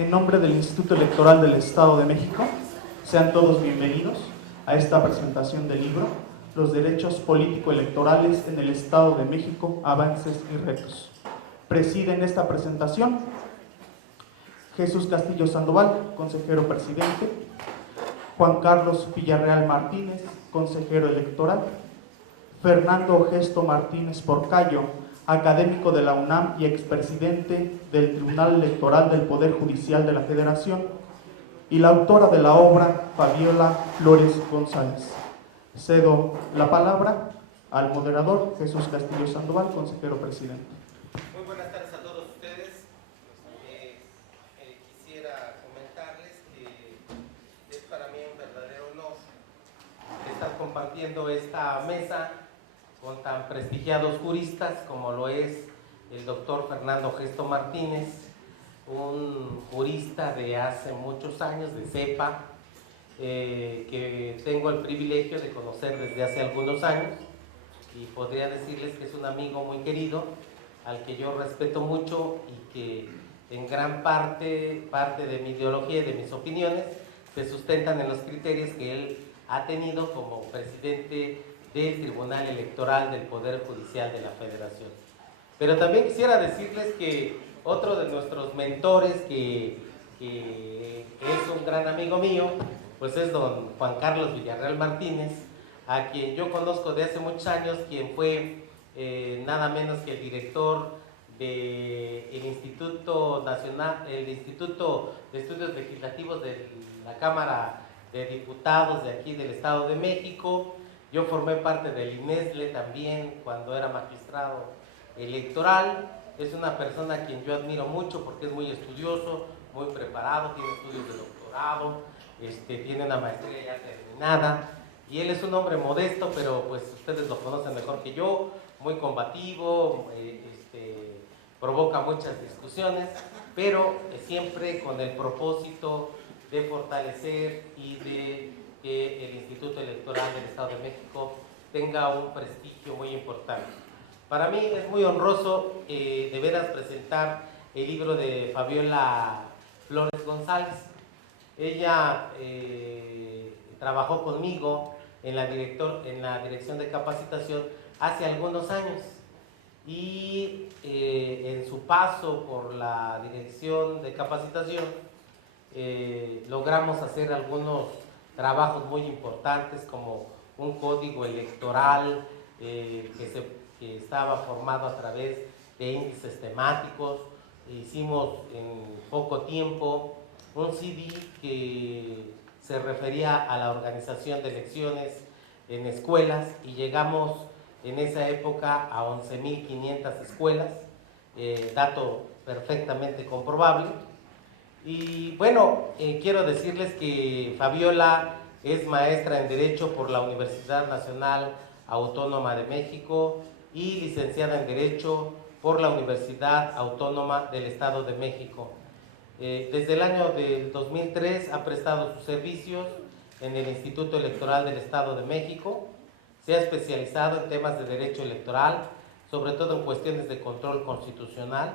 En nombre del Instituto Electoral del Estado de México, sean todos bienvenidos a esta presentación del libro Los derechos político-electorales en el Estado de México, avances y retos. Presiden esta presentación Jesús Castillo Sandoval, consejero presidente, Juan Carlos Villarreal Martínez, consejero electoral, Fernando Gesto Martínez Porcayo, académico de la UNAM y expresidente del Tribunal Electoral del Poder Judicial de la Federación, y la autora de la obra, Fabiola Flores González. Cedo la palabra al moderador Jesús Castillo Sandoval, consejero presidente. Muy buenas tardes a todos ustedes. Quisiera comentarles que es para mí un verdadero honor estar compartiendo esta mesa con tan prestigiados juristas como lo es el doctor Fernando Gesto Martínez, un jurista de hace muchos años, de CEPA, que tengo el privilegio de conocer desde hace algunos años, y podría decirles que es un amigo muy querido, al que yo respeto mucho y que en gran parte de mi ideología y de mis opiniones se sustentan en los criterios que él ha tenido como presidente del Tribunal Electoral del Poder Judicial de la Federación. Pero también quisiera decirles que otro de nuestros mentores, que es un gran amigo mío, pues es don Juan Carlos Villarreal Martínez, a quien yo conozco de hace muchos años, quien fue nada menos que el director del Instituto Nacional, el Instituto de Estudios Legislativos de la Cámara de Diputados de aquí del Estado de México. Yo formé parte del INESLE también cuando era magistrado electoral. Es una persona a quien yo admiro mucho porque es muy estudioso, muy preparado, tiene estudios de doctorado, tiene una maestría ya terminada, y él es un hombre modesto, pero pues ustedes lo conocen mejor que yo, muy combativo, provoca muchas discusiones, pero siempre con el propósito de fortalecer y de que el Instituto Electoral del Estado de México tenga un prestigio muy importante. Para mí es muy honroso de veras presentar el libro de Fabiola Flores González. Ella trabajó conmigo en la dirección de capacitación hace algunos años, y en su paso por la dirección de capacitación logramos hacer algunos trabajos muy importantes, como un código electoral que estaba formado a través de índices temáticos. Hicimos en poco tiempo un CD que se refería a la organización de elecciones en escuelas, y llegamos en esa época a 11.500 escuelas, dato perfectamente comprobable. Y bueno, quiero decirles que Fabiola es maestra en Derecho por la Universidad Nacional Autónoma de México y licenciada en Derecho por la Universidad Autónoma del Estado de México. Desde el año del 2003 ha prestado sus servicios en el Instituto Electoral del Estado de México. Se ha especializado en temas de derecho electoral, sobre todo en cuestiones de control constitucional.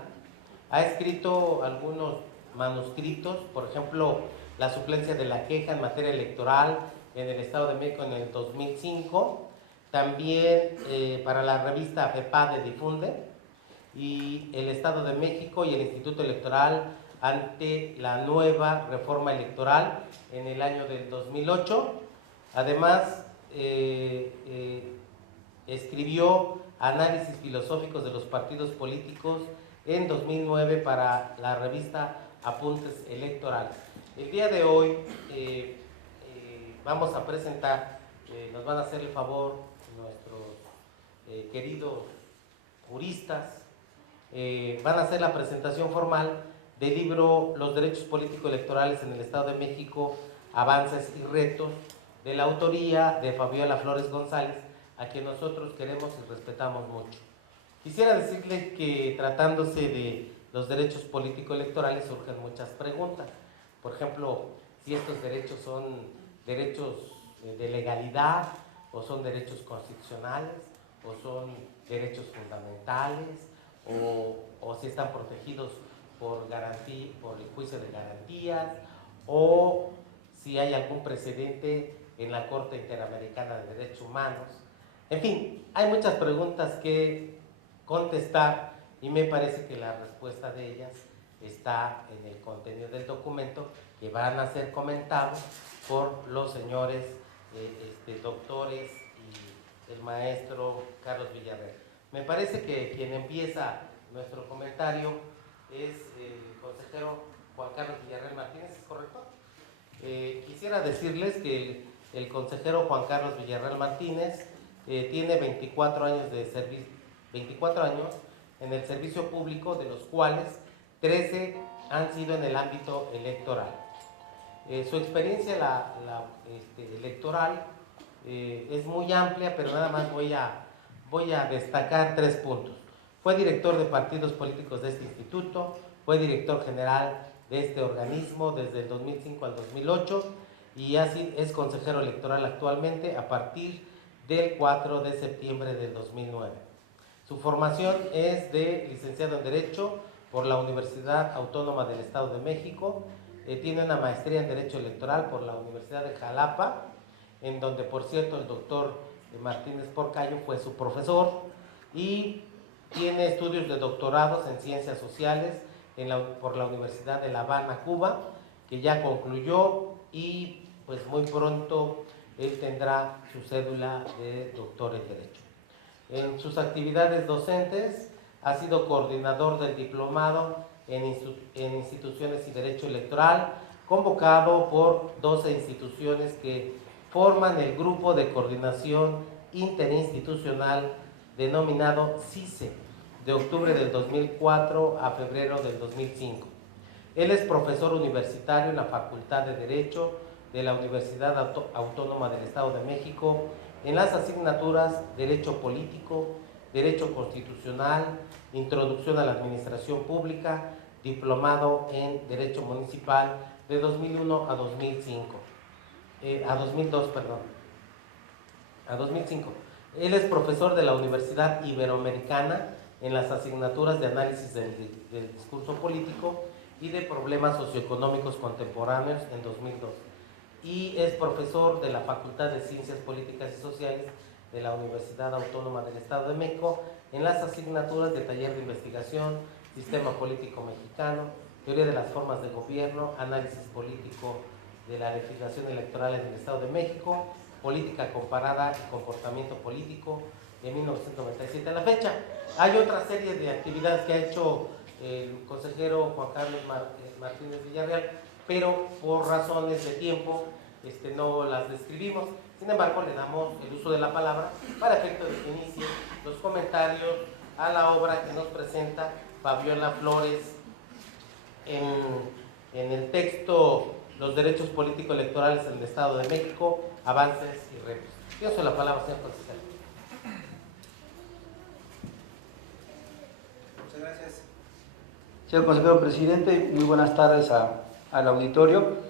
Ha escrito algunos manuscritos, por ejemplo, la suplencia de la queja en materia electoral en el Estado de México en el 2005, también para la revista FEPADE Difunde, y el Estado de México y el Instituto Electoral ante la nueva reforma electoral en el año del 2008. Además, escribió análisis filosóficos de los partidos políticos en 2009 para la revista Apuntes Electorales. El día de hoy vamos a presentar, nos van a hacer el favor nuestros queridos juristas, van a hacer la presentación formal del libro Los derechos político-electorales en el Estado de México, avances y retos, de la autoría de Fabiola Flores González, a quien nosotros queremos y respetamos mucho. Quisiera decirle que tratándose de los derechos político-electorales surgen muchas preguntas. Por ejemplo, si estos derechos son derechos de legalidad, o son derechos constitucionales, o son derechos fundamentales, o si están protegidos por el juicio de garantías, o si hay algún precedente en la Corte Interamericana de Derechos Humanos. En fin, hay muchas preguntas que contestar y me parece que la respuesta de ellas está en el contenido del documento, que van a ser comentados por los señores doctores y el maestro Carlos Villarreal. Me parece que quien empieza nuestro comentario es el consejero Juan Carlos Villarreal Martínez, ¿es correcto? Quisiera decirles que el consejero Juan Carlos Villarreal Martínez tiene 24 años en el servicio público, de los cuales 13 han sido en el ámbito electoral. Su experiencia electoral es muy amplia, pero nada más voy a destacar 3 puntos. Fue director de partidos políticos de este instituto, fue director general de este organismo desde el 2005 al 2008 y así es consejero electoral actualmente a partir del 4 de septiembre del 2009. Su formación es de licenciado en Derecho por la Universidad Autónoma del Estado de México, tiene una maestría en Derecho Electoral por la Universidad de Jalapa, en donde, por cierto, el doctor Martínez Porcayo fue su profesor, y tiene estudios de doctorados en Ciencias Sociales por la Universidad de La Habana, Cuba, que ya concluyó, y pues muy pronto él tendrá su cédula de doctor en Derecho. En sus actividades docentes ha sido coordinador del diplomado en instituciones y derecho electoral, convocado por 12 instituciones que forman el grupo de coordinación interinstitucional denominado CICE, de octubre del 2004 a febrero del 2005. Él es profesor universitario en la Facultad de Derecho de la Universidad Autónoma del Estado de México, en las asignaturas Derecho Político, Derecho Constitucional, Introducción a la Administración Pública, diplomado en Derecho Municipal de 2001 a 2005. A 2005. Él es profesor de la Universidad Iberoamericana en las asignaturas de Análisis del Discurso Político y de Problemas Socioeconómicos Contemporáneos en 2002. Y es profesor de la Facultad de Ciencias Políticas y Sociales de la Universidad Autónoma del Estado de México en las asignaturas de Taller de Investigación, Sistema Político Mexicano, Teoría de las Formas de Gobierno, Análisis Político de la Legislación Electoral en el Estado de México, Política Comparada y Comportamiento Político, de 1997 a la fecha. Hay otra serie de actividades que ha hecho el consejero Juan Carlos Martínez Villarreal, pero por razones de tiempo no las describimos. Sin embargo, le damos el uso de la palabra para efecto de que inicie los comentarios a la obra que nos presenta Fabiola Flores en el texto Los derechos político-electorales en el Estado de México, avances y retos. Yo soy la palabra, señor consejero. Muchas gracias. Señor consejero presidente, muy buenas tardes al auditorio.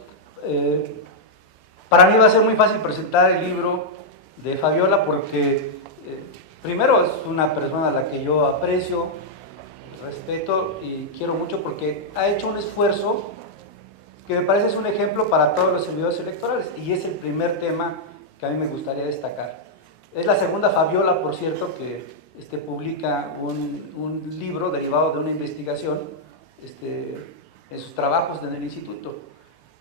Para mí va a ser muy fácil presentar el libro de Fabiola porque primero es una persona a la que yo aprecio, respeto y quiero mucho porque ha hecho un esfuerzo que me parece es un ejemplo para todos los servidores electorales y es el primer tema que a mí me gustaría destacar. Es la segunda Fabiola, por cierto, que publica un libro derivado de una investigación en sus trabajos en el instituto.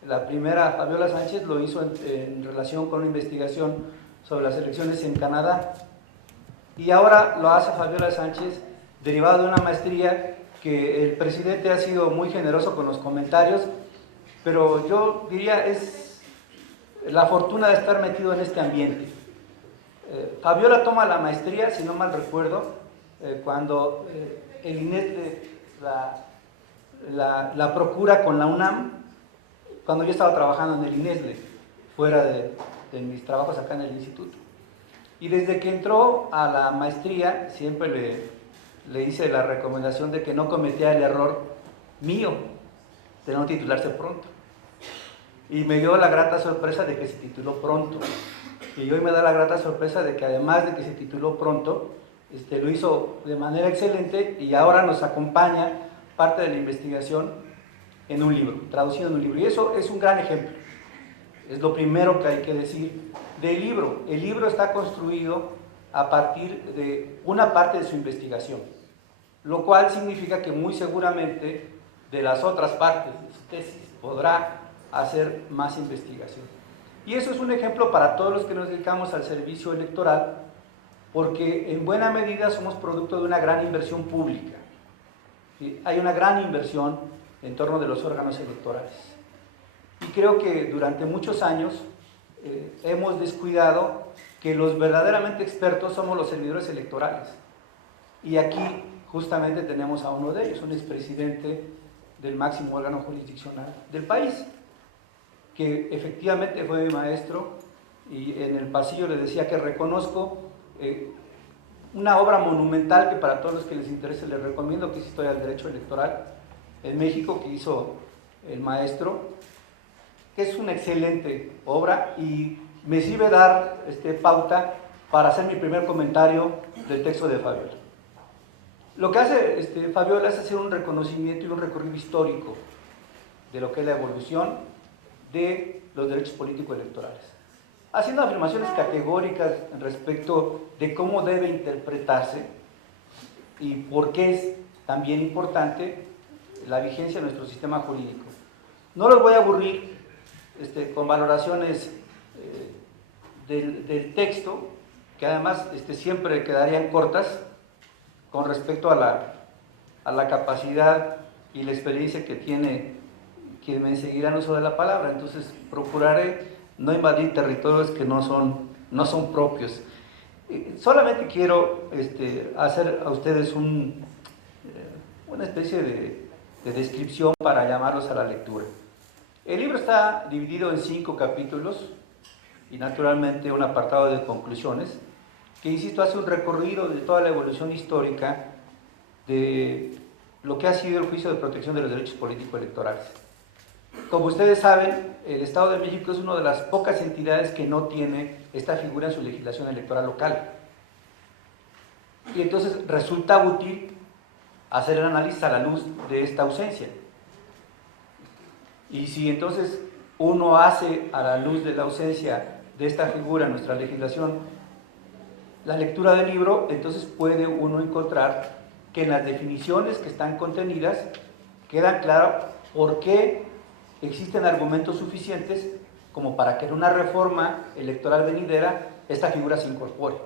La primera, Fabiola Sánchez, lo hizo en relación con una investigación sobre las elecciones en Canadá y ahora lo hace Fabiola Sánchez derivado de una maestría que el presidente ha sido muy generoso con los comentarios, pero yo diría es la fortuna de estar metido en este ambiente. Fabiola toma la maestría, si no mal recuerdo, cuando el INESLE la procura con la UNAM, cuando yo estaba trabajando en el INESLE, fuera de mis trabajos acá en el instituto. Y desde que entró a la maestría, siempre le hice la recomendación de que no cometía el error mío de no titularse pronto. Y me dio la grata sorpresa de que se tituló pronto. Y hoy me da la grata sorpresa de que además de que se tituló pronto, lo hizo de manera excelente y ahora nos acompaña parte de la investigación en un libro, traducido en un libro. Y eso es un gran ejemplo. Es lo primero que hay que decir del libro. El libro está construido a partir de una parte de su investigación, lo cual significa que muy seguramente de las otras partes de su tesis podrá hacer más investigación. Y eso es un ejemplo para todos los que nos dedicamos al servicio electoral, porque en buena medida somos producto de una gran inversión pública. ¿Sí? Hay una gran inversión en torno de los órganos electorales. Y creo que durante muchos años hemos descuidado que los verdaderamente expertos somos los servidores electorales. Y aquí justamente tenemos a uno de ellos, un expresidente del máximo órgano jurisdiccional del país, que efectivamente fue mi maestro, y en el pasillo le decía que reconozco una obra monumental que para todos los que les interese les recomiendo, que es Historia del Derecho Electoral en México, que hizo el maestro, que es una excelente obra y me sirve dar pauta para hacer mi primer comentario del texto de Fabiola. Lo que hace Fabiola es hacer un reconocimiento y un recorrido histórico de lo que es la evolución de los derechos político-electorales, haciendo afirmaciones categóricas respecto de cómo debe interpretarse y por qué es también importante la vigencia de nuestro sistema jurídico. No los voy a aburrir con valoraciones del texto, que además siempre quedarían cortas con respecto a la capacidad y la experiencia que tiene quien me seguirá en uso de la palabra. Entonces procuraré no invadir territorios que no son propios. Solamente quiero hacer a ustedes una especie de descripción para llamarlos a la lectura. El libro está dividido en 5 capítulos y naturalmente un apartado de conclusiones que, insisto, hace un recorrido de toda la evolución histórica de lo que ha sido el juicio de protección de los derechos político-electorales. Como ustedes saben, el Estado de México es una de las pocas entidades que no tiene esta figura en su legislación electoral local. Y entonces resulta útil hacer el análisis a la luz de esta ausencia. Y si entonces uno hace a la luz de la ausencia de esta figura en nuestra legislación la lectura del libro, entonces puede uno encontrar que en las definiciones que están contenidas queda claro por qué existen argumentos suficientes como para que en una reforma electoral venidera esta figura se incorpore.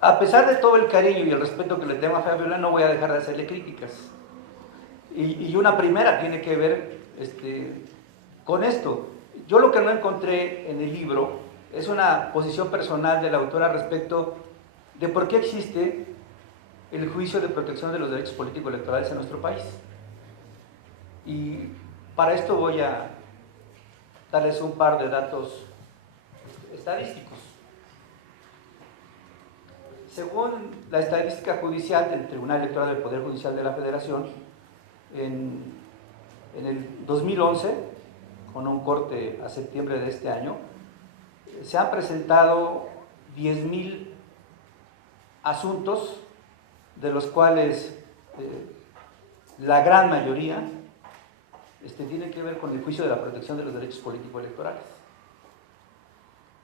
A pesar de todo el cariño y el respeto que le tengo a Fabiola, no voy a dejar de hacerle críticas. Y una primera tiene que ver con esto. Yo lo que no encontré en el libro es una posición personal de la autora respecto de por qué existe el juicio de protección de los derechos político-electorales en nuestro país. Y para esto voy a darles un par de datos estadísticos. Según la estadística judicial del Tribunal Electoral del Poder Judicial de la Federación, en el 2011, con un corte a septiembre de este año, se han presentado 10,000 asuntos, de los cuales la gran mayoría tienen que ver con el juicio de la protección de los derechos político-electorales.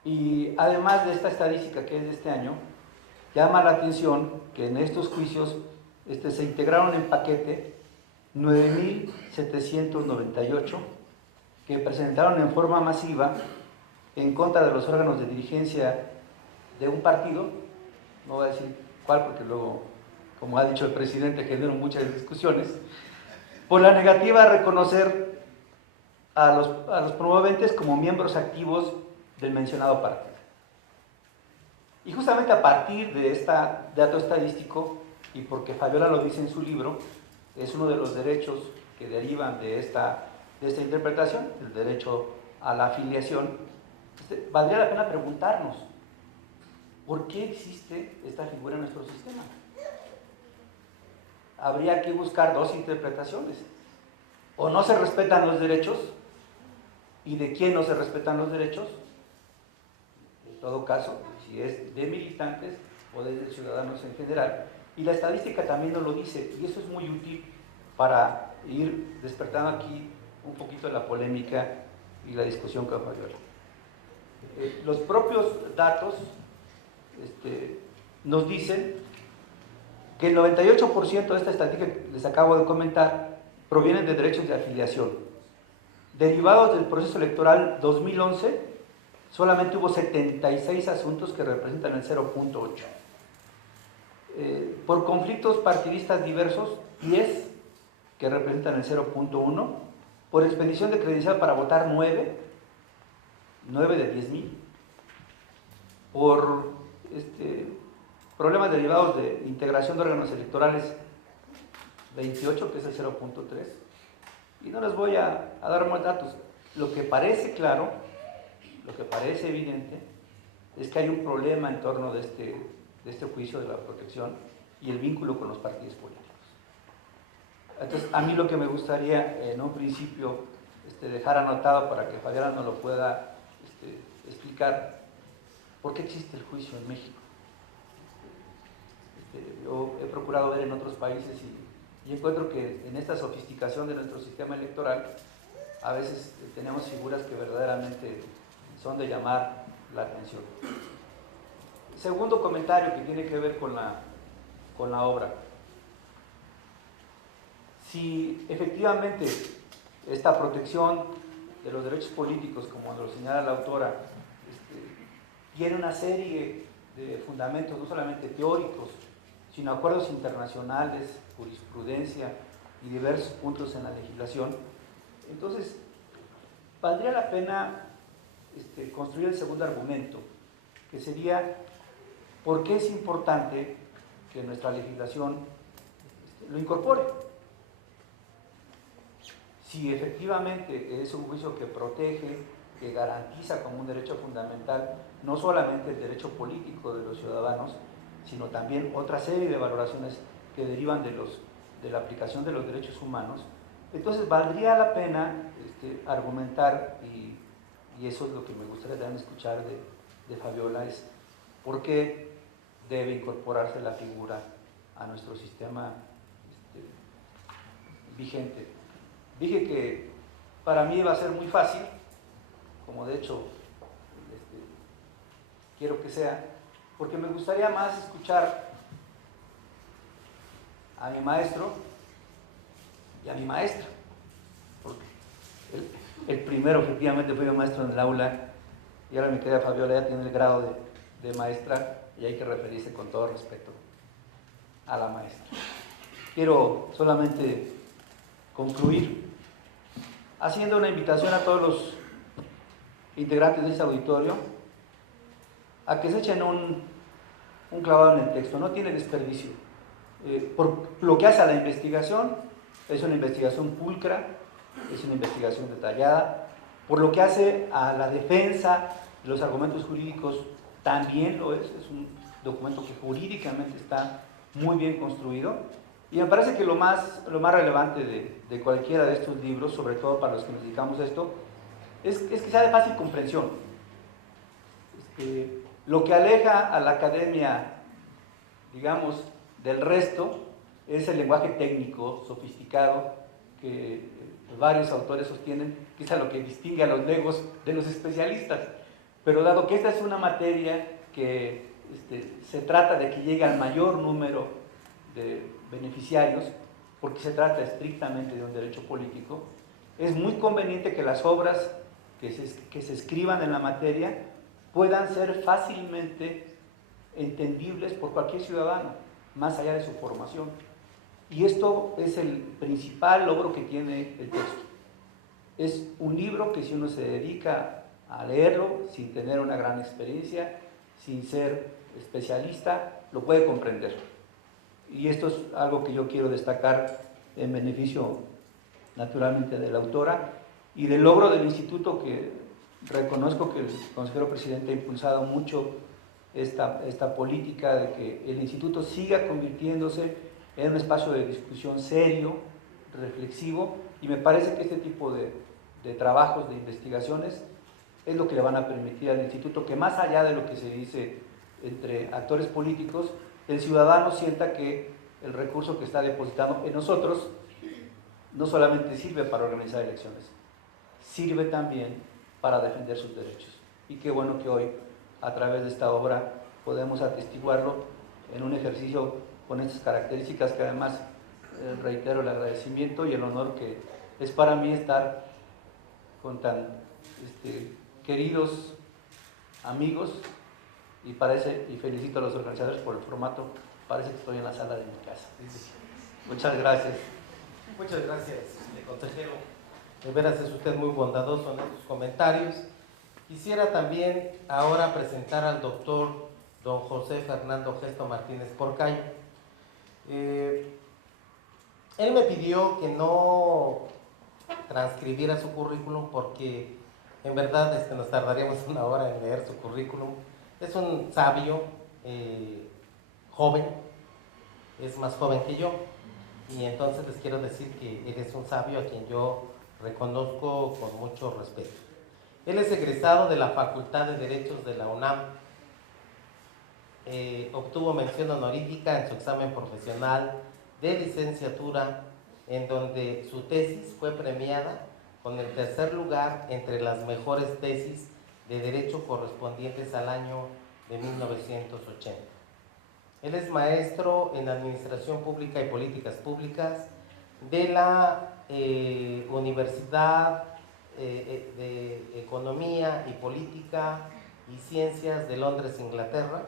Y además de esta estadística que es de este año, llama la atención que en estos juicios se integraron en paquete 9,798 que presentaron en forma masiva en contra de los órganos de dirigencia de un partido, no voy a decir cuál porque luego, como ha dicho el presidente, generó muchas discusiones, por la negativa a reconocer a los promoventes como miembros activos del mencionado partido. Y justamente a partir de este dato estadístico, y porque Fabiola lo dice en su libro, es uno de los derechos que derivan de esta interpretación, el derecho a la afiliación, valdría la pena preguntarnos, ¿por qué existe esta figura en nuestro sistema? Habría que buscar dos interpretaciones. O no se respetan los derechos, ¿y de quién no se respetan los derechos? En todo caso, si es de militantes o de ciudadanos en general, Y la estadística también nos lo dice, y eso es muy útil para ir despertando aquí un poquito la polémica y la discusión con Fabiola. Los propios datos nos dicen que el 98% de esta estadística que les acabo de comentar provienen de derechos de afiliación. Derivados del proceso electoral 2011, solamente hubo 76 asuntos que representan el 0.8. Por conflictos partidistas diversos, 10 que representan el 0.1. Por expedición de credencial para votar, 9 de 10,000. Por problemas derivados de integración de órganos electorales, 28, que es el 0.3. Y no les voy a dar más datos. Lo que parece claro, lo que parece evidente, es que hay un problema en torno de este juicio de la protección y el vínculo con los partidos políticos. Entonces, a mí lo que me gustaría en un principio dejar anotado para que Fabiola nos lo pueda explicar, ¿por qué existe el juicio en México? Yo he procurado ver en otros países y encuentro que en esta sofisticación de nuestro sistema electoral a veces tenemos figuras que verdaderamente son de llamar la atención. Segundo comentario que tiene que ver con la obra. Si efectivamente esta protección de los derechos políticos, como lo señala la autora, tiene una serie de fundamentos no solamente teóricos, sino acuerdos internacionales, jurisprudencia y diversos puntos en la legislación, entonces valdría la pena construir el segundo argumento, que sería por qué es importante que nuestra legislación lo incorpore. Si efectivamente es un juicio que protege, que garantiza como un derecho fundamental no solamente el derecho político de los ciudadanos, sino también otra serie de valoraciones que derivan de la aplicación de los derechos humanos, entonces valdría la pena argumentar, y eso es lo que me gustaría también escuchar de Fabiola, es por qué debe incorporarse la figura a nuestro sistema vigente. Dije que para mí va a ser muy fácil, como de hecho quiero que sea, porque me gustaría más escuchar a mi maestro y a mi maestra, porque el primero efectivamente fue mi maestro en el aula, y ahora mi querida Fabiola ya tiene el grado de maestra, y hay que referirse con todo respeto a la maestra. Quiero solamente concluir haciendo una invitación a todos los integrantes de este auditorio a que se echen un clavado en el texto, no tiene desperdicio. Por lo que hace a la investigación, es una investigación pulcra, es una investigación detallada. Por lo que hace a la defensa de los argumentos jurídicos, también lo es un documento que jurídicamente está muy bien construido. Y me parece que lo más relevante de cualquiera de estos libros, sobre todo para los que nos dedicamos a esto, es que sea de fácil comprensión. Lo que aleja a la academia, digamos, del resto, es el lenguaje técnico, sofisticado, que varios autores sostienen que es a lo que distingue a los legos de los especialistas. Pero dado que esta es una materia que se trata de que llegue al mayor número de beneficiarios, porque se trata estrictamente de un derecho político, es muy conveniente que las obras que se escriban en la materia puedan ser fácilmente entendibles por cualquier ciudadano, más allá de su formación. Y esto es el principal logro que tiene el texto. Es un libro que si uno se dedica a leerlo sin tener una gran experiencia, sin ser especialista, lo puede comprender. Y esto es algo que yo quiero destacar en beneficio naturalmente de la autora y del logro del instituto, que reconozco que el consejero presidente ha impulsado mucho esta política de que el instituto siga convirtiéndose en un espacio de discusión serio, reflexivo, y me parece que este tipo de trabajos, de investigaciones, es lo que le van a permitir al instituto que, más allá de lo que se dice entre actores políticos, el ciudadano sienta que el recurso que está depositando en nosotros no solamente sirve para organizar elecciones, sirve también para defender sus derechos. Y qué bueno que hoy, a través de esta obra, podemos atestiguarlo en un ejercicio con estas características, que además reitero el agradecimiento y el honor que es para mí estar con tan queridos amigos, y felicito a los organizadores por el formato. Parece que estoy en la sala de mi casa. Muchas gracias. Muchas gracias, consejero. De veras es usted muy bondadoso en estos comentarios. Quisiera también ahora presentar al doctor don José Fernando Gesto Martínez Porcayo. Él me pidió que no transcribiera su currículum porque en verdad nos tardaríamos una hora en leer su currículum. Es un sabio, joven, es más joven que yo, y entonces les quiero decir que él es un sabio a quien yo reconozco con mucho respeto. Él es egresado de la Facultad de Derechos de la UNAM, obtuvo mención honorífica en su examen profesional de licenciatura, en donde su tesis fue premiada con el tercer lugar entre las mejores tesis de derecho correspondientes al año de 1980. Él es maestro en Administración Pública y Políticas Públicas de la Universidad de Economía y Política y Ciencias de Londres, Inglaterra.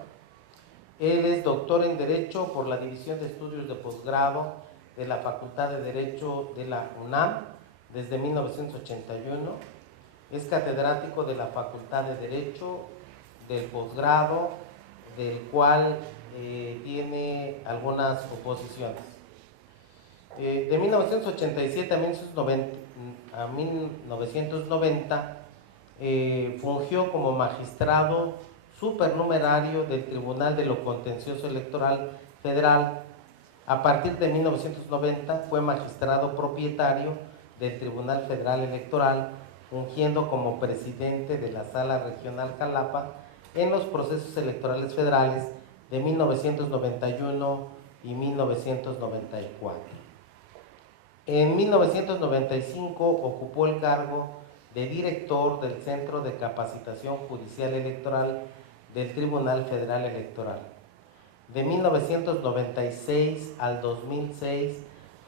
Él es doctor en Derecho por la División de Estudios de Posgrado de la Facultad de Derecho de la UNAM desde 1981. Es catedrático de la Facultad de Derecho del posgrado, del cual tiene algunas oposiciones. De 1987 a 1990 fungió como magistrado supernumerario del Tribunal de lo Contencioso Electoral Federal. A partir de 1990 fue magistrado propietario del Tribunal Federal Electoral, fungiendo como presidente de la Sala Regional Jalapa en los procesos electorales federales de 1991 y 1994. En 1995 ocupó el cargo de director del Centro de Capacitación Judicial Electoral del Tribunal Federal Electoral. De 1996 al 2006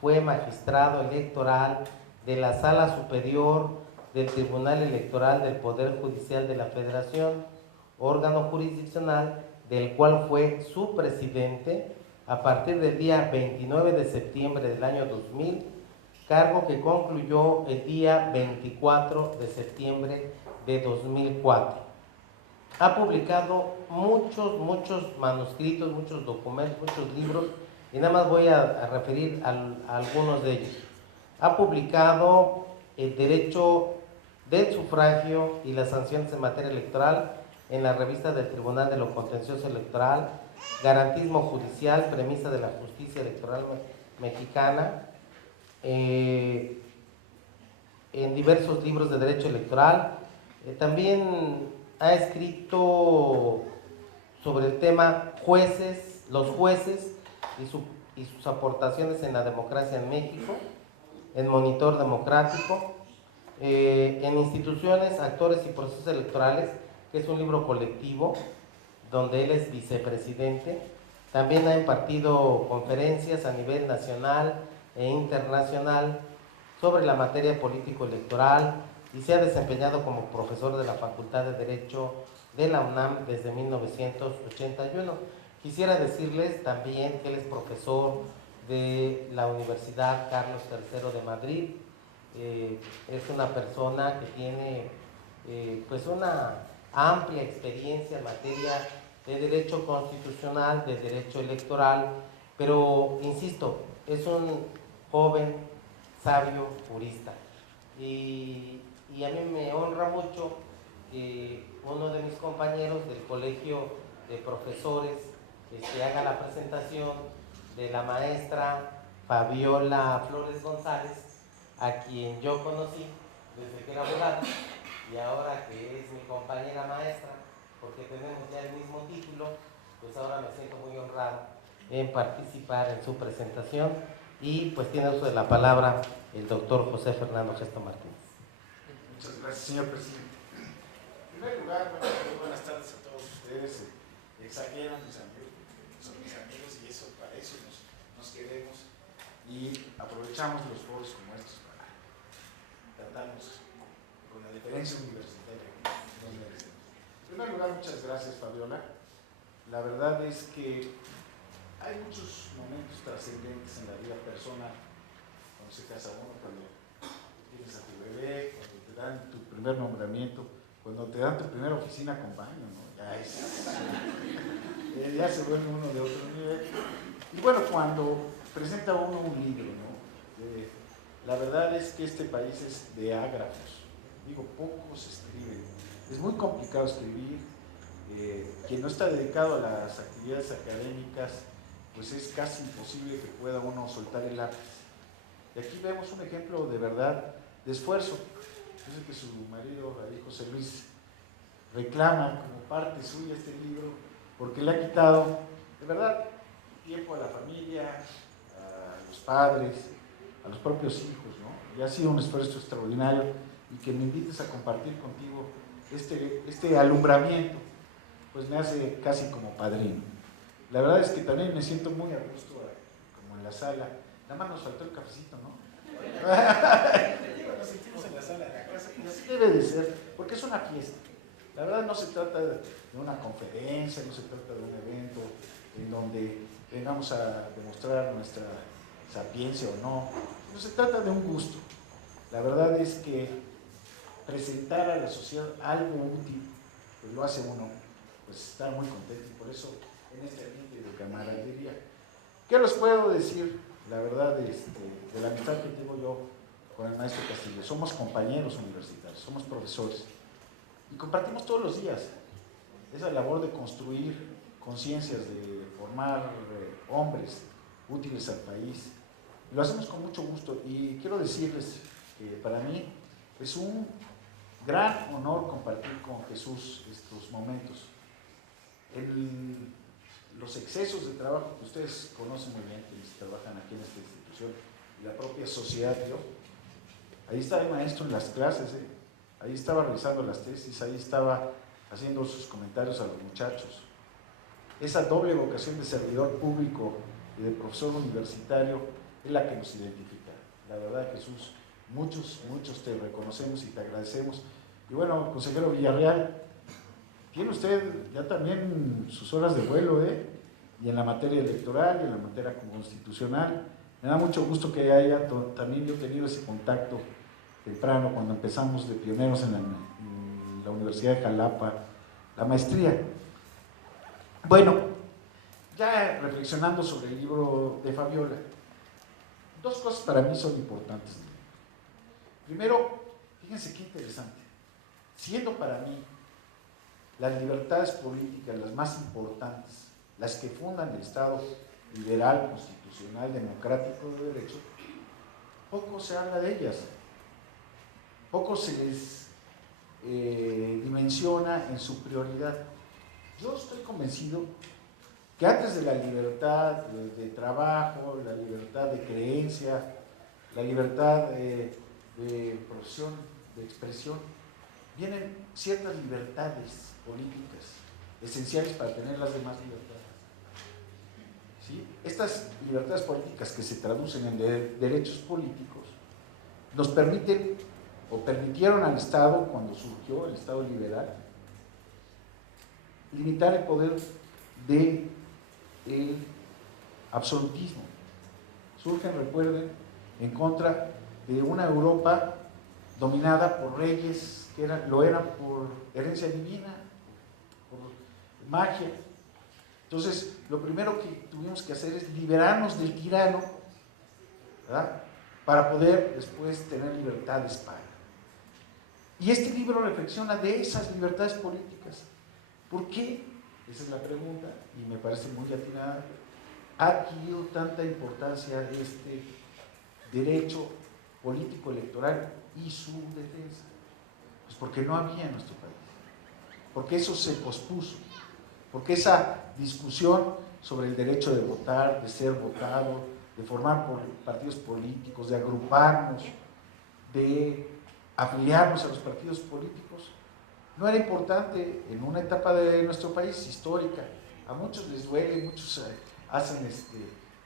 fue magistrado electoral de la Sala Superior del Tribunal Electoral del Poder Judicial de la Federación, órgano jurisdiccional del cual fue su presidente a partir del día 29 de septiembre del año 2000, cargo que concluyó el día 24 de septiembre de 2004. Ha publicado muchos manuscritos, muchos documentos, muchos libros, y nada más voy a referir a algunos de ellos. Ha publicado el derecho del sufragio y las sanciones en materia electoral en la revista del Tribunal de lo Contencioso Electoral, Garantismo Judicial, Premisa de la Justicia Electoral Mexicana, en diversos libros de derecho electoral. También ha escrito sobre el tema jueces, los jueces y sus aportaciones en la democracia en México, en Monitor Democrático, en Instituciones, Actores y Procesos Electorales, que es un libro colectivo donde él es vicepresidente. También ha impartido conferencias a nivel nacional e internacional sobre la materia político-electoral y se ha desempeñado como profesor de la Facultad de Derecho de la UNAM desde 1981. Quisiera decirles también que él es profesor de la Universidad Carlos III de Madrid. Es una persona que tiene pues una amplia experiencia en materia de derecho constitucional, de derecho electoral, pero insisto, es un joven, sabio, jurista. Y a mí me honra mucho que uno de mis compañeros del colegio de profesores haga la presentación de la maestra Fabiola Flores González, a quien yo conocí desde que era abogada y ahora que es mi compañera maestra, porque tenemos ya el mismo título, pues ahora me siento muy honrado en participar en su presentación y pues tiene uso de la palabra el doctor José Fernando Gesto Martínez. Muchas gracias, señor presidente. En primer lugar, muy buenas tardes a todos ustedes. Exageran mis amigos, son mis amigos y eso, para eso nos queremos y aprovechamos los foros como estos para tratarnos con la diferencia universitaria que nos merecemos. En primer lugar, muchas gracias, Fabiola. La verdad es que hay muchos momentos trascendentes en la vida personal, cuando se casa uno, cuando tienes a tu bebé, cuando te dan tu primer nombramiento, cuando te dan tu primera oficina con baño, ¿no? Ya se vuelve uno de otro nivel. Y bueno, cuando presenta uno un libro, ¿no? La verdad es que este país es de ágrafos, digo, pocos escriben, es muy complicado escribir, quien no está dedicado a las actividades académicas, pues es casi imposible que pueda uno soltar el lápiz. Y aquí vemos un ejemplo de verdad de esfuerzo. Yo sé que su marido, ahí José Luis, reclama como parte suya este libro porque le ha quitado, de verdad, tiempo a la familia, a los padres, a los propios hijos, ¿no? Y ha sido un esfuerzo extraordinario y que me invites a compartir contigo este alumbramiento, pues me hace casi como padrino. La verdad es que también me siento muy a gusto, como en la sala. Nada más nos faltó el cafecito, ¿no? Nos sentimos en la sala de la casa, y así debe de ser, porque es una fiesta. La verdad no se trata de una conferencia, no se trata de un evento en donde vengamos a demostrar nuestra sapiencia o no se trata de un gusto. La verdad es que presentar a la sociedad algo útil, pues lo hace uno pues estar muy contento y por eso en este ambiente de camaradería. ¿Qué les puedo decir? La verdad, de la amistad que tengo yo con el maestro Castillo. Somos compañeros universitarios, somos profesores y compartimos todos los días esa labor de construir conciencias, de formar hombres útiles al país. Y lo hacemos con mucho gusto y quiero decirles que para mí es un gran honor compartir con Jesús estos momentos. Los excesos de trabajo que ustedes conocen muy bien, quienes trabajan aquí en esta institución, y la propia sociedad, ahí está el maestro en las clases, ahí estaba revisando las tesis, ahí estaba haciendo sus comentarios a los muchachos. Esa doble vocación de servidor público y de profesor universitario es la que nos identifica. La verdad, Jesús, muchos te reconocemos y te agradecemos. Y bueno, consejero Villarreal, tiene usted ya también sus horas de vuelo, y en la materia electoral y en la materia constitucional. Me da mucho gusto que haya también yo tenido ese contacto temprano cuando empezamos de pioneros en la Universidad de Jalapa, la maestría. Bueno, ya reflexionando sobre el libro de Fabiola, dos cosas para mí son importantes. Primero, fíjense qué interesante, siendo para mí las libertades políticas las más importantes, las que fundan el Estado liberal, constitucional, democrático de derecho, poco se habla de ellas, poco se les dimensiona en su prioridad. Yo estoy convencido que antes de la libertad de trabajo, la libertad de creencia, la libertad de profesión, de expresión, vienen ciertas libertades políticas esenciales para tener las demás libertades. ¿Sí? Estas libertades políticas que se traducen en derechos políticos nos permiten o permitieron al Estado, cuando surgió el Estado liberal, limitar el poder del absolutismo. Surgen, recuerden, en contra de una Europa dominada por reyes que lo eran por herencia divina, por magia. Entonces, lo primero que tuvimos que hacer es liberarnos del tirano, ¿verdad?, para poder después tener libertades para. Y este libro reflexiona de esas libertades políticas. ¿Por qué? Esa es la pregunta, y me parece muy atinada. ¿Ha adquirido tanta importancia este derecho político electoral y su defensa? Pues porque no había en nuestro país, porque eso se pospuso. porque esa discusión sobre el derecho de votar, de ser votado, de formar partidos políticos, de agruparnos, de afiliarnos a los partidos políticos, no era importante en una etapa de nuestro país histórica. A muchos les duele, muchos hacen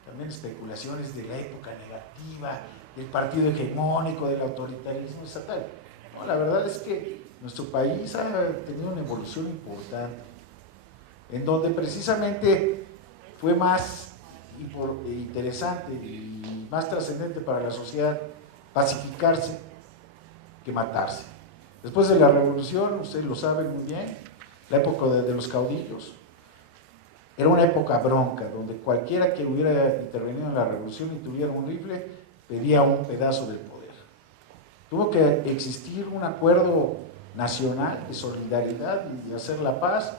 también especulaciones de la época negativa, del partido hegemónico, del autoritarismo estatal. No, la verdad es que nuestro país ha tenido una evolución importante, en donde precisamente fue más interesante y más trascendente para la sociedad pacificarse que matarse. Después de la revolución, ustedes lo saben muy bien, la época de los caudillos, era una época bronca, donde cualquiera que hubiera intervenido en la revolución y tuviera un rifle, pedía un pedazo del poder. Tuvo que existir un acuerdo nacional de solidaridad y de hacer la paz,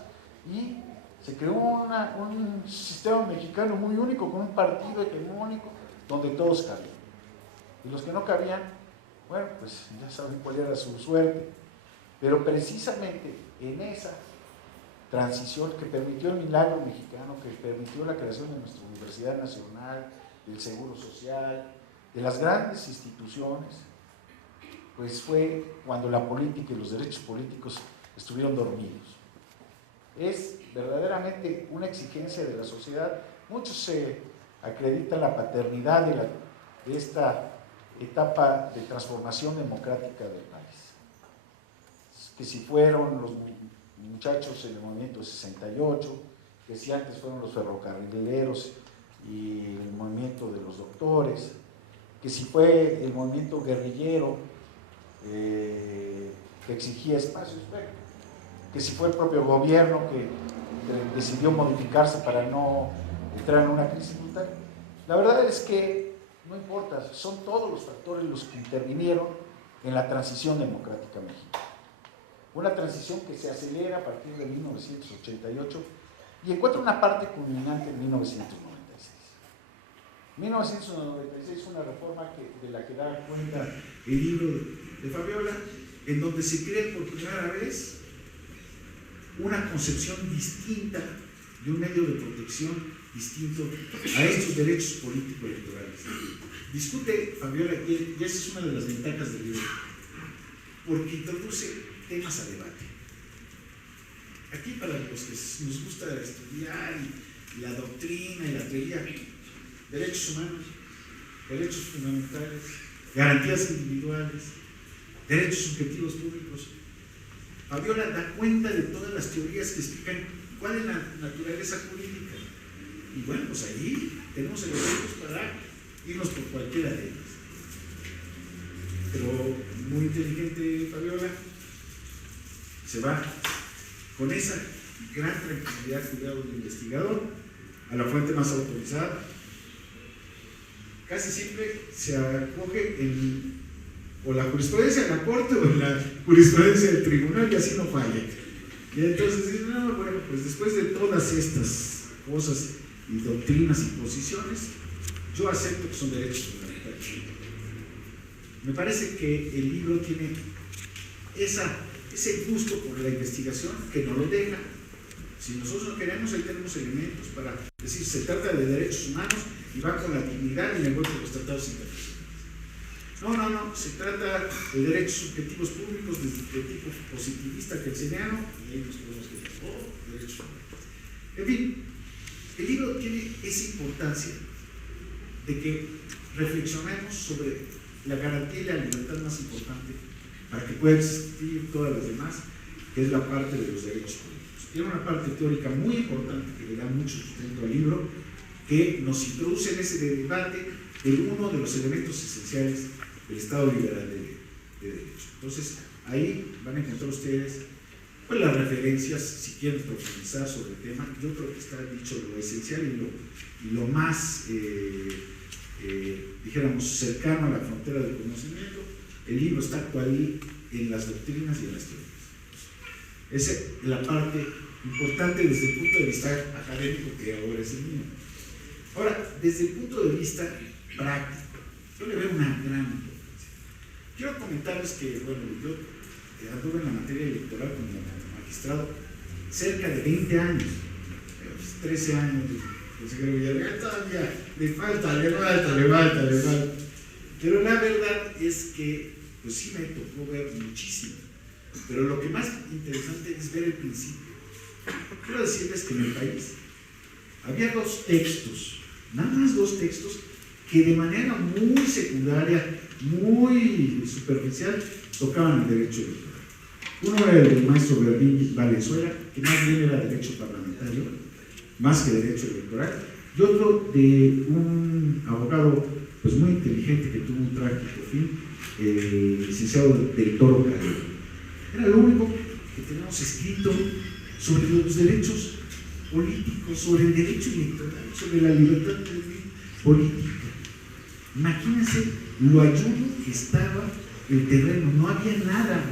y se creó un sistema mexicano muy único, con un partido hegemónico donde todos cabían. Y los que no cabían, bueno, pues ya saben cuál era su suerte. Pero precisamente en esa transición que permitió el milagro mexicano, que permitió la creación de nuestra Universidad Nacional, del Seguro Social, de las grandes instituciones, pues fue cuando la política y los derechos políticos estuvieron dormidos. Es verdaderamente una exigencia de la sociedad. Muchos se acreditan la paternidad de esta etapa de transformación democrática del país. Que si fueron los muchachos en el movimiento 68, que si antes fueron los ferrocarrileros y el movimiento de los doctores, que si fue el movimiento guerrillero que exigía espacios, que si fue el propio gobierno que decidió modificarse para no entrar en una crisis brutal. La verdad es que no importa, son todos los factores los que intervinieron en la transición democrática mexicana. Una transición que se acelera a partir de 1988 y encuentra una parte culminante en 1996. 1996 es una reforma de la que da cuenta el libro de Fabiola, en donde se cree por primera vez una concepción distinta de un medio de protección distinto a estos derechos político-electorales. Discute Fabiola, y esa es una de las ventajas del libro, porque introduce temas a debate. Aquí, para los que nos gusta estudiar y la doctrina y la teoría, derechos humanos, derechos fundamentales, garantías individuales, derechos subjetivos públicos, Fabiola da cuenta de todas las teorías que explican cuál es la naturaleza jurídica. Y bueno, pues ahí tenemos elementos para irnos por cualquiera de ellas. Pero muy inteligente Fabiola, se va con esa gran tranquilidad, cuidado del investigador, a la fuente más autorizada. Casi siempre se acoge en o la jurisprudencia de la corte o en la jurisprudencia del tribunal, y así no falla. Y entonces dicen, no, bueno, pues después de todas estas cosas y doctrinas y posiciones, yo acepto que son derechos fundamentales. Me parece que el libro tiene ese gusto por la investigación que no lo deja. Si nosotros no queremos, ahí tenemos elementos para decir, se trata de derechos humanos y va con la dignidad y el envuelto de los tratados internacionales. No, se trata de derechos subjetivos públicos de tipo positivista kelseniano, y ahí nos podemos quedar, derechos humanos. En fin, el libro tiene esa importancia de que reflexionemos sobre la garantía y la libertad más importante para que pueda existir todas las demás, que es la parte de los derechos políticos. Tiene una parte teórica muy importante que le da mucho sustento al libro, que nos introduce en ese debate de uno de los elementos esenciales del Estado liberal de derecho. Entonces, ahí van a encontrar ustedes pues, las referencias, si quieren profundizar sobre el tema. Yo creo que está dicho lo esencial y lo más, dijéramos, cercano a la frontera del conocimiento. El libro está actual en las doctrinas y en las teorías. Esa es la parte importante desde el punto de vista académico, que ahora es el mío. Ahora, desde el punto de vista práctico, yo le veo una gran importancia. Quiero comentarles que, bueno, yo anduve en la materia electoral como magistrado cerca de 20 años. 13 años de secretario Villarreal, todavía le falta. Pero la verdad es que, pues sí me tocó ver muchísimo. Pero lo que más interesante es ver el principio. Quiero decirles que en el país había dos textos, nada más dos textos, que de manera muy secundaria, muy superficial, tocaban el derecho electoral. Uno era el del maestro Berlín Valenzuela, que más bien era derecho parlamentario, más que derecho electoral, y otro de un abogado pues muy inteligente que tuvo un trágico fin, el licenciado del Toro Calero. Era lo único que teníamos escrito sobre los derechos políticos, sobre el derecho electoral, sobre la libertad política. Imagínense lo ayudo que estaba el terreno, no había nada.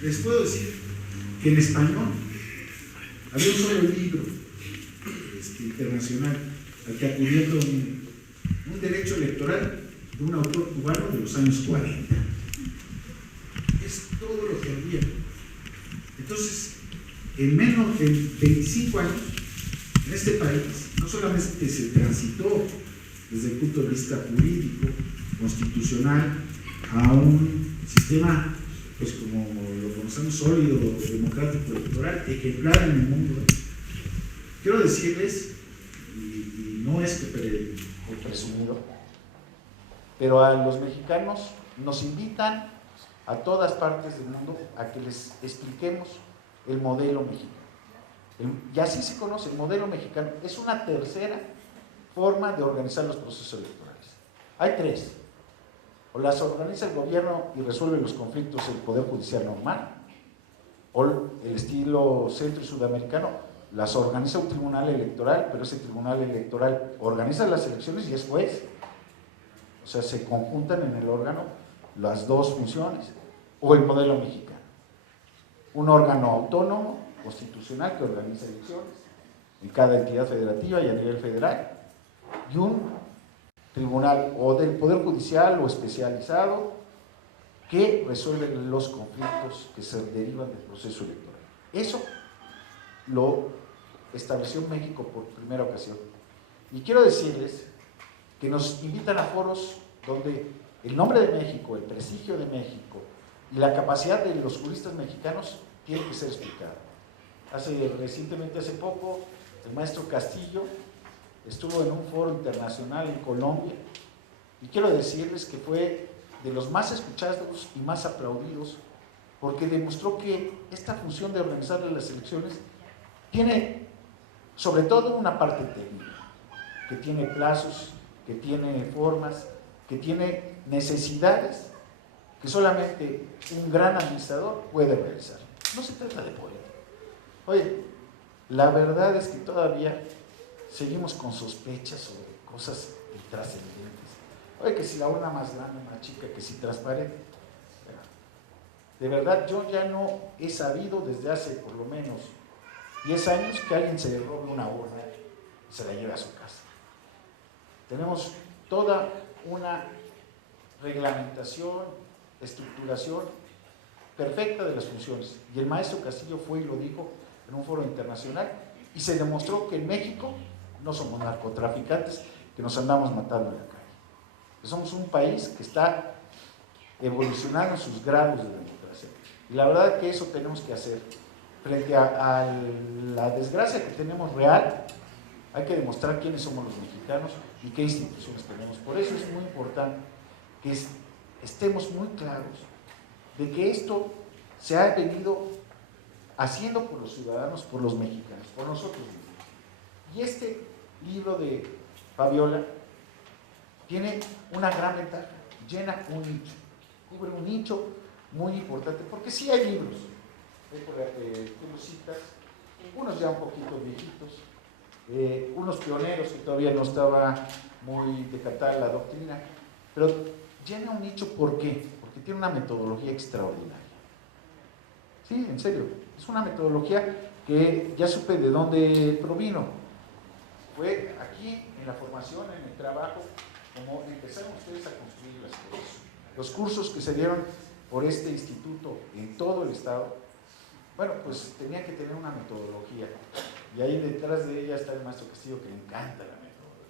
Les puedo decir que en español había un solo libro internacional al que acudiendo un derecho electoral de un autor cubano de los años 40. Es todo lo que había. Entonces, en menos de 25 años, en este país, no solamente se transitó desde el punto de vista jurídico, constitucional, a un sistema, pues como lo conocemos, sólido, democrático, electoral, ejemplar en el mundo. Quiero decirles, y no es que presumido, pero a los mexicanos nos invitan a todas partes del mundo a que les expliquemos el modelo mexicano. Y así se conoce, el modelo mexicano. Es una tercera forma de organizar los procesos electorales. Hay tres. O las organiza el gobierno y resuelve los conflictos el Poder Judicial normal, o el estilo centro y sudamericano, las organiza un tribunal electoral, pero ese tribunal electoral organiza las elecciones y es juez. O sea, se conjuntan en el órgano las dos funciones. O el modelo mexicano. Un órgano autónomo, constitucional, que organiza elecciones en cada entidad federativa y a nivel federal. Y un tribunal o del Poder Judicial o especializado que resuelve los conflictos que se derivan del proceso electoral. Eso lo estableció México por primera ocasión. Y quiero decirles que nos invitan a foros donde el nombre de México, el prestigio de México y la capacidad de los juristas mexicanos tiene que ser explicado. Recientemente, hace poco, el maestro Castillo estuvo en un foro internacional en Colombia y quiero decirles que fue de los más escuchados y más aplaudidos porque demostró que esta función de organizar las elecciones tiene sobre todo una parte técnica, que tiene plazos, que tiene formas, que tiene necesidades que solamente un gran administrador puede realizar. No se trata de poder. Oye, la verdad es que todavía seguimos con sospechas sobre cosas intrascendentes. Oye, que si la urna más grande, más chica, que si transparente. De verdad, yo ya no he sabido desde hace por lo menos 10 años que alguien se le robe una urna y se la lleve a su casa. Tenemos toda una reglamentación, estructuración perfecta de las funciones. Y el maestro Castillo fue y lo dijo en un foro internacional y se demostró que en México no somos narcotraficantes que nos andamos matando en la calle. Que somos un país que está evolucionando en sus grados de democracia. Y la verdad que eso tenemos que hacer. Frente a la desgracia que tenemos real, hay que demostrar quiénes somos los mexicanos y qué instituciones tenemos. Por eso es muy importante que estemos muy claros de que esto se ha venido haciendo por los ciudadanos, por los mexicanos, por nosotros mismos. Y este libro de Fabiola tiene una gran ventaja, llena un nicho, cubre un nicho muy importante, porque sí hay libros, tú los citas, unos ya un poquito viejitos, unos pioneros que todavía no estaba muy decatada la doctrina, pero llena un nicho, ¿por qué? Porque tiene una metodología extraordinaria. Sí, en serio, es una metodología que ya supe de dónde provino. Fue aquí, en la formación, en el trabajo, como empezaron ustedes a construir las cosas. Los cursos que se dieron por este instituto en todo el estado, bueno, pues tenían que tener una metodología Y ahí detrás de ella está el maestro Castillo, que le encanta la metodología.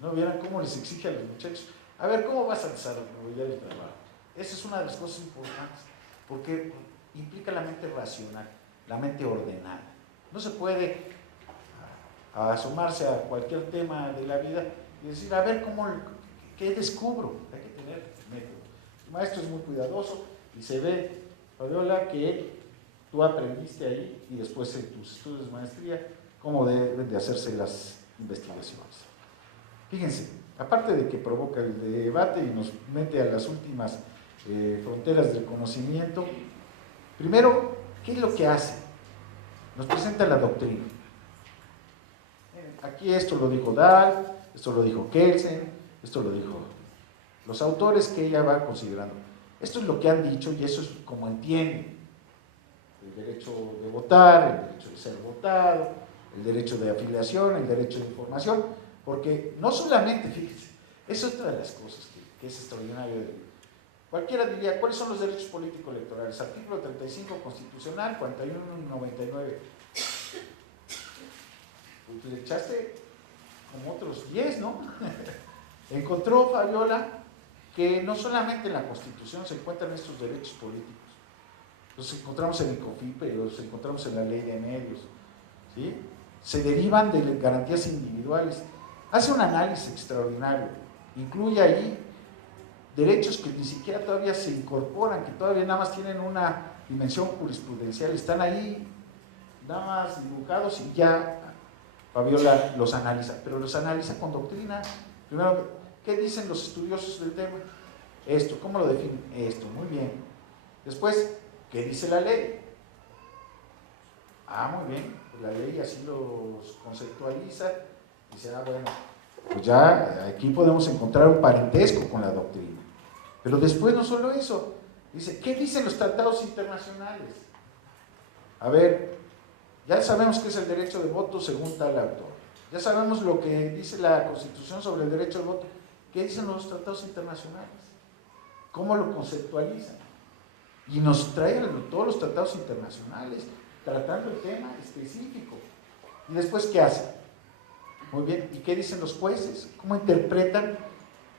¿No vieran cómo les exige a los muchachos? A ver, ¿cómo vas a desarrollar el trabajo? Esa es una de las cosas importantes, porque implica la mente racional, la mente ordenada. No se puede asomarse a cualquier tema de la vida y decir, a ver, ¿qué descubro? Hay que tener método. El maestro es muy cuidadoso y se ve, Fabiola, que tú aprendiste ahí y después en tus estudios de maestría cómo deben de hacerse las investigaciones. Fíjense, aparte de que provoca el debate y nos mete a las últimas fronteras del conocimiento, primero, ¿qué es lo que hace? Nos presenta la doctrina. Aquí esto lo dijo Dahl, esto lo dijo Kelsen, esto lo dijo los autores que ella va considerando. Esto es lo que han dicho y eso es como entienden. El derecho de votar, el derecho de ser votado, el derecho de afiliación, el derecho de información, porque no solamente, fíjense, es otra de las cosas que es extraordinario. Cualquiera diría, ¿cuáles son los derechos políticos electorales? Artículo 35 constitucional, 41 y 99. Pues le echaste como otros 10, ¿no? Encontró Fabiola que no solamente en la Constitución se encuentran estos derechos políticos, los encontramos en el COFIPE, los encontramos en la Ley de Medios, ¿sí? Se derivan de garantías individuales. Hace un análisis extraordinario, incluye ahí derechos que ni siquiera todavía se incorporan, que todavía nada más tienen una dimensión jurisprudencial, están ahí nada más dibujados y ya Fabiola los analiza, pero los analiza con doctrina. Primero, ¿qué dicen los estudiosos del tema? Esto, ¿cómo lo definen? Esto, muy bien. Después, ¿qué dice la ley? Muy bien, la ley así los conceptualiza, dice, bueno, pues ya aquí podemos encontrar un parentesco con la doctrina. Pero después no solo eso, dice, ¿qué dicen los tratados internacionales? A ver, ya sabemos qué es el derecho de voto según tal autor, ya sabemos lo que dice la Constitución sobre el derecho de voto, ¿qué dicen los tratados internacionales? ¿Cómo lo conceptualizan? Y nos traen todos los tratados internacionales, tratando el tema específico. ¿Y después qué hacen? Muy bien, ¿y qué dicen los jueces? ¿Cómo interpretan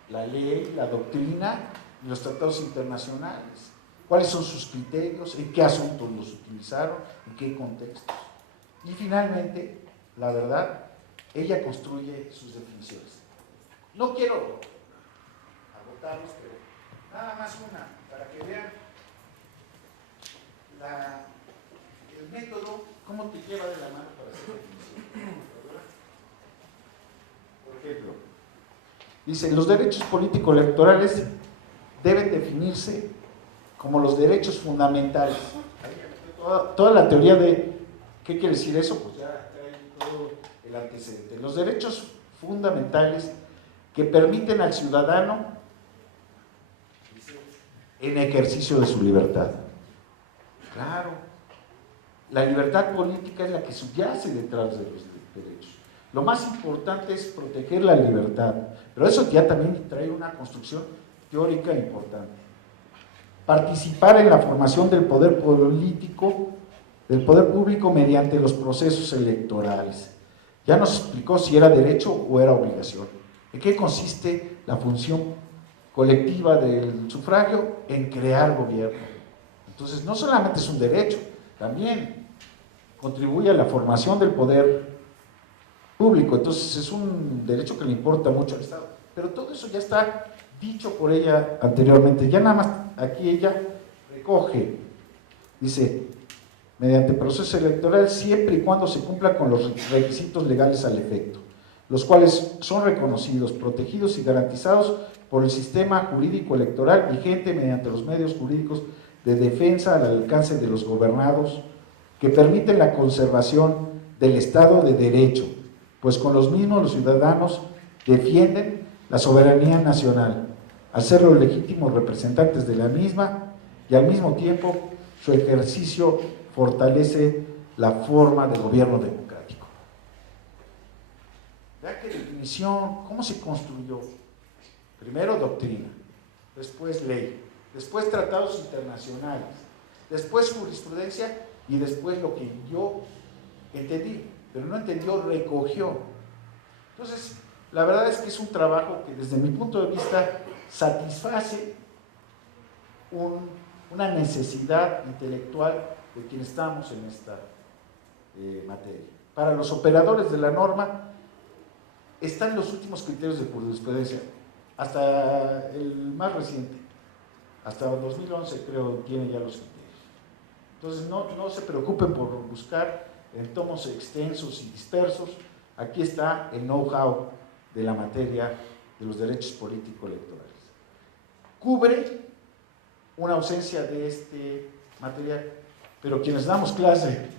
la ley, la doctrina y los tratados internacionales? ¿Cuáles son sus criterios? ¿En qué asuntos los utilizaron? ¿En qué contextos? Y finalmente, la verdad, ella construye sus definiciones. No quiero agotarlos, pero nada más una, para que vean el método, cómo te lleva de la mano para hacer definición. Por ejemplo, dice, los derechos político-electorales deben definirse como los derechos fundamentales. Toda la teoría de qué quiere decir eso, pues ya trae todo el antecedente. Los derechos fundamentales que permiten al ciudadano en ejercicio de su libertad. Claro, la libertad política es la que subyace detrás de los derechos. Lo más importante es proteger la libertad, pero eso ya también trae una construcción teórica importante. Participar en la formación del poder político, del poder público mediante los procesos electorales. Ya nos explicó si era derecho o era obligación. ¿En qué consiste la función colectiva del sufragio? En crear gobierno. Entonces, no solamente es un derecho, también contribuye a la formación del poder público. Entonces, es un derecho que le importa mucho al Estado. Pero todo eso ya está dicho por ella anteriormente. Ya nada más aquí ella recoge, dice, mediante proceso electoral siempre y cuando se cumpla con los requisitos legales al efecto, los cuales son reconocidos, protegidos y garantizados por el sistema jurídico electoral vigente mediante los medios jurídicos de defensa al alcance de los gobernados que permiten la conservación del Estado de Derecho, pues con los mismos los ciudadanos defienden la soberanía nacional, al ser los legítimos representantes de la misma y al mismo tiempo su ejercicio fortalece la forma de gobierno democrático. Vea qué definición, cómo se construyó. Primero doctrina, después ley, después tratados internacionales, después jurisprudencia y después lo que yo entendí, pero no entendió, recogió. Entonces, la verdad es que es un trabajo que desde mi punto de vista satisface una necesidad intelectual de quienes estamos en esta materia. Para los operadores de la norma están los últimos criterios de jurisprudencia, hasta el más reciente, hasta 2011 creo tiene ya los criterios. Entonces no se preocupen por buscar en tomos extensos y dispersos, aquí está el know-how de la materia de los derechos político-electorales. Cubre una ausencia de este material, pero quienes damos clase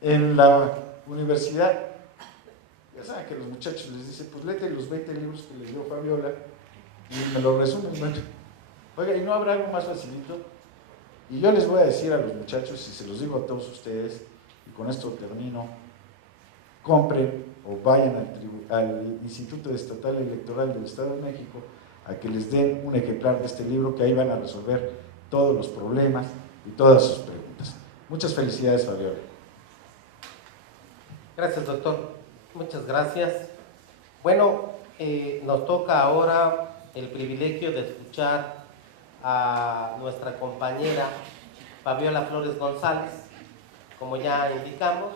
en la universidad, ya saben que los muchachos les dicen, pues léete los 20 libros que les dio Fabiola y me lo resumen. Bueno, oiga, ¿y no habrá algo más facilito? Y yo les voy a decir a los muchachos, y se los digo a todos ustedes, y con esto termino, compren o vayan al Instituto Estatal Electoral del Estado de México a que les den un ejemplar de este libro, que ahí van a resolver todos los problemas y todas sus preguntas. Muchas felicidades, Fabiola. Gracias, doctor. Muchas gracias. Bueno, nos toca ahora el privilegio de escuchar a nuestra compañera Fabiola Flores González, como ya indicamos,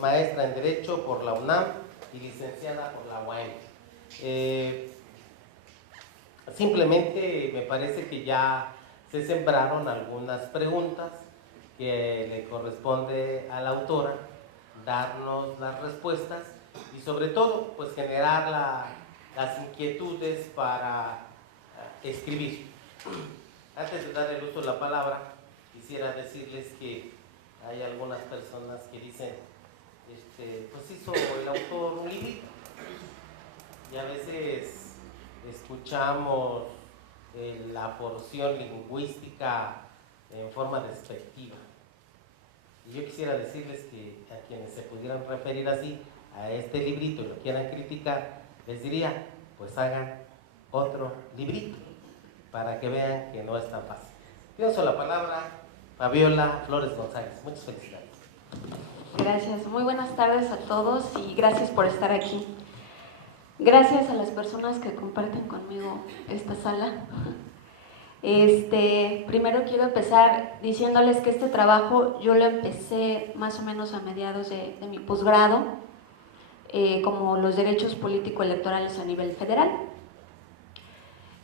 maestra en Derecho por la UNAM y licenciada por la UAM. Simplemente me parece que ya se sembraron algunas preguntas que le corresponde a la autora darnos las respuestas y sobre todo pues generar las inquietudes para escribir. Antes de dar el uso de la palabra, quisiera decirles que hay algunas personas que dicen, pues hizo el autor un librito, y a veces escuchamos la porción lingüística en forma despectiva. Y yo quisiera decirles que a quienes se pudieran referir así a este librito y lo quieran criticar, les diría, pues hagan otro librito para que vean que no es tan fácil. Pienso la palabra Fabiola Flores González. Muchas felicidades. Gracias, muy buenas tardes a todos y gracias por estar aquí. Gracias a las personas que comparten conmigo esta sala. Primero quiero empezar diciéndoles que este trabajo yo lo empecé más o menos a mediados de mi posgrado, como los derechos político-electorales a nivel federal.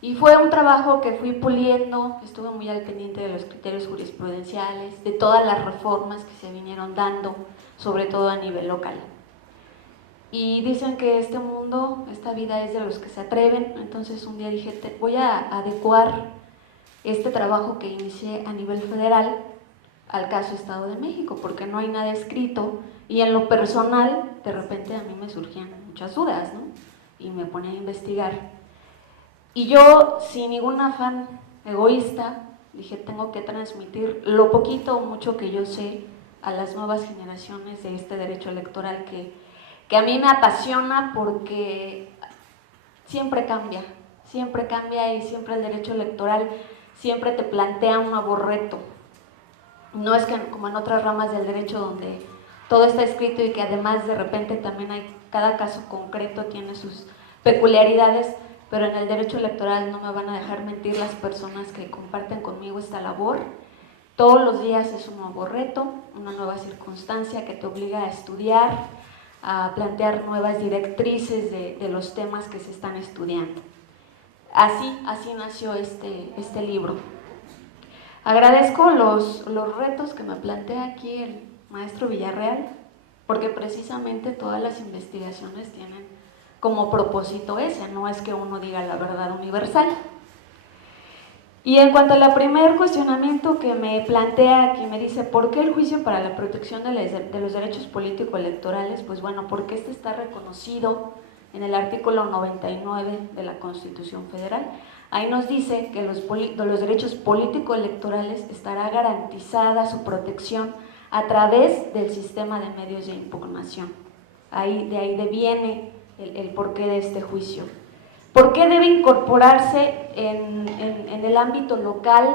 Y fue un trabajo que fui puliendo, estuve muy al pendiente de los criterios jurisprudenciales, de todas las reformas que se vinieron dando, sobre todo a nivel local. Y dicen que este mundo, esta vida es de los que se atreven, entonces un día dije, voy a adecuar este trabajo que inicié a nivel federal al caso Estado de México, porque no hay nada escrito y en lo personal, de repente a mí me surgían muchas dudas, ¿no? Y me ponía a investigar. Y yo, sin ningún afán egoísta, dije, tengo que transmitir lo poquito o mucho que yo sé a las nuevas generaciones de este derecho electoral que a mí me apasiona porque siempre cambia y siempre el derecho electoral siempre te plantea un nuevo reto. No es que como en otras ramas del derecho donde todo está escrito y que además de repente también hay, cada caso concreto tiene sus peculiaridades, pero en el derecho electoral no me van a dejar mentir las personas que comparten conmigo esta labor. Todos los días es un nuevo reto, una nueva circunstancia que te obliga a estudiar, a plantear nuevas directrices de los temas que se están estudiando. Así nació este libro. Agradezco los retos que me plantea aquí el maestro Villarreal, porque precisamente todas las investigaciones tienen como propósito ese, no es que uno diga la verdad universal. Y en cuanto al primer cuestionamiento que me plantea, que me dice, ¿por qué el juicio para la protección de los derechos político-electorales? Pues bueno, porque este está reconocido en el artículo 99 de la Constitución Federal. Ahí nos dice que los derechos político-electorales estará garantizada su protección a través del sistema de medios de impugnación. De ahí deviene el porqué de este juicio. ¿Por qué debe incorporarse en el ámbito local?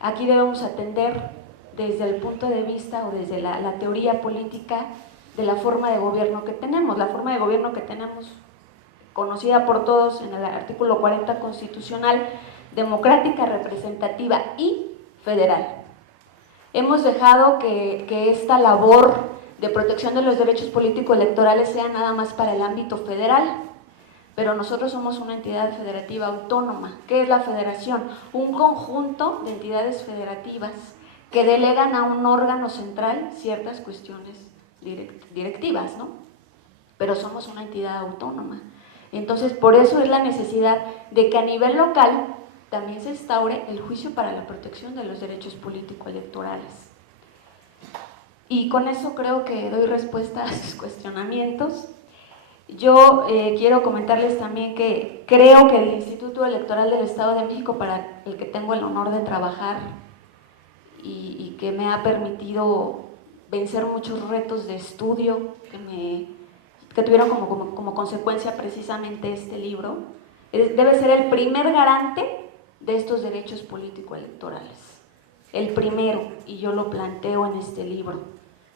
Aquí debemos atender desde el punto de vista o desde la teoría política de la forma de gobierno que tenemos. La forma de gobierno que tenemos, conocida por todos en el artículo 40 constitucional, democrática, representativa y federal. Hemos dejado que esta labor de protección de los derechos político-electorales sea nada más para el ámbito federal, pero nosotros somos una entidad federativa autónoma. ¿Qué es la federación? Un conjunto de entidades federativas que delegan a un órgano central ciertas cuestiones directivas, ¿no? Pero somos una entidad autónoma. Entonces, por eso es la necesidad de que a nivel local también se instaure el juicio para la protección de los derechos político-electorales. Y con eso creo que doy respuesta a sus cuestionamientos. Yo quiero comentarles también que creo que el Instituto Electoral del Estado de México, para el que tengo el honor de trabajar y que me ha permitido vencer muchos retos de estudio que tuvieron como consecuencia precisamente este libro, debe ser el primer garante de estos derechos político-electorales. El primero, y yo lo planteo en este libro,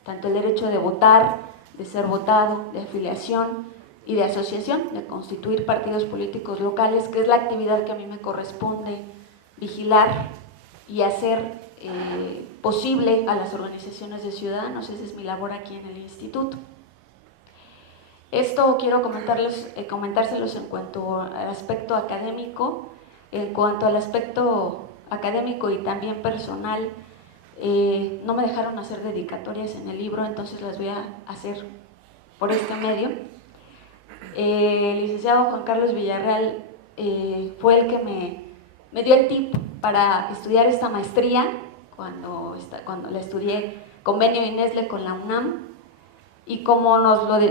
tanto el derecho de votar, de ser votado, de afiliación y de asociación, de constituir partidos políticos locales, que es la actividad que a mí me corresponde vigilar y hacer posible a las organizaciones de ciudadanos. Esa es mi labor aquí en el instituto. Esto quiero comentárselos en cuanto al aspecto académico. En cuanto al aspecto académico y también personal, no me dejaron hacer dedicatorias en el libro, entonces las voy a hacer por este medio. El licenciado Juan Carlos Villarreal fue el que me dio el tip para estudiar esta maestría cuando la estudié convenio INESLE con la UNAM, y como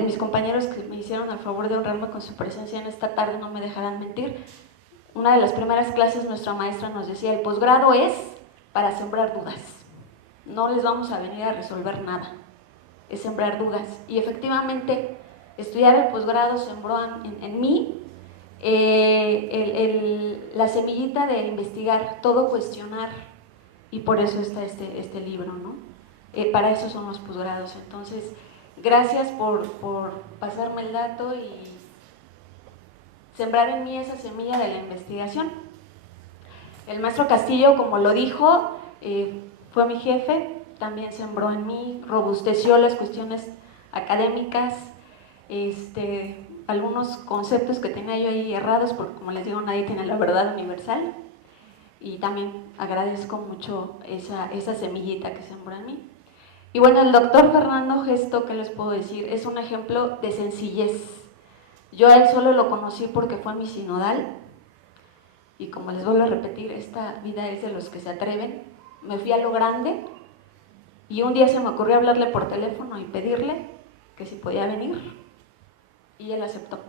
mis compañeros que me hicieron el favor de honrarme con su presencia en esta tarde no me dejarán mentir, una de las primeras clases nuestra maestra nos decía: el posgrado es para sembrar dudas, no les vamos a venir a resolver nada, es sembrar dudas. Y efectivamente estudiar el posgrado sembró en mí la semillita de investigar, todo cuestionar, y por eso está este libro, ¿no? Para eso son los posgrados. Entonces, gracias por pasarme el dato y sembrar en mí esa semilla de la investigación. El maestro Castillo, como lo dijo, fue mi jefe, también sembró en mí, robusteció las cuestiones académicas, algunos conceptos que tenía yo ahí errados, porque como les digo, nadie tiene la verdad universal, y también agradezco mucho esa semillita que sembró en mí. Y bueno, el doctor Fernando Gesto, ¿qué les puedo decir? Es un ejemplo de sencillez. Yo a él solo lo conocí porque fue mi sinodal, y como les vuelvo a repetir, esta vida es de los que se atreven. Me fui a lo grande, y un día se me ocurrió hablarle por teléfono y pedirle que si podía venir, y él aceptó.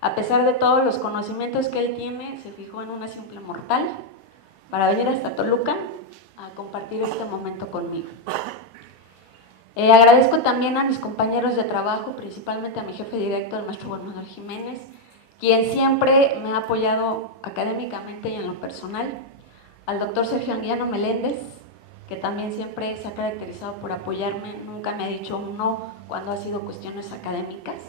A pesar de todos los conocimientos que él tiene, se fijó en una simple mortal para venir hasta Toluca a compartir este momento conmigo. Agradezco también a mis compañeros de trabajo, principalmente a mi jefe directo, el maestro Juan Manuel Jiménez, quien siempre me ha apoyado académicamente y en lo personal, al doctor Sergio Anguiano Meléndez, que también siempre se ha caracterizado por apoyarme, nunca me ha dicho un no cuando ha sido cuestiones académicas.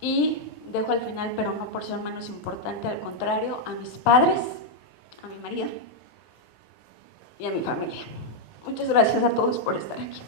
Y dejo al final, pero no por ser menos importante, al contrario, a mis padres, a mi marido y a mi familia. Muchas gracias a todos por estar aquí.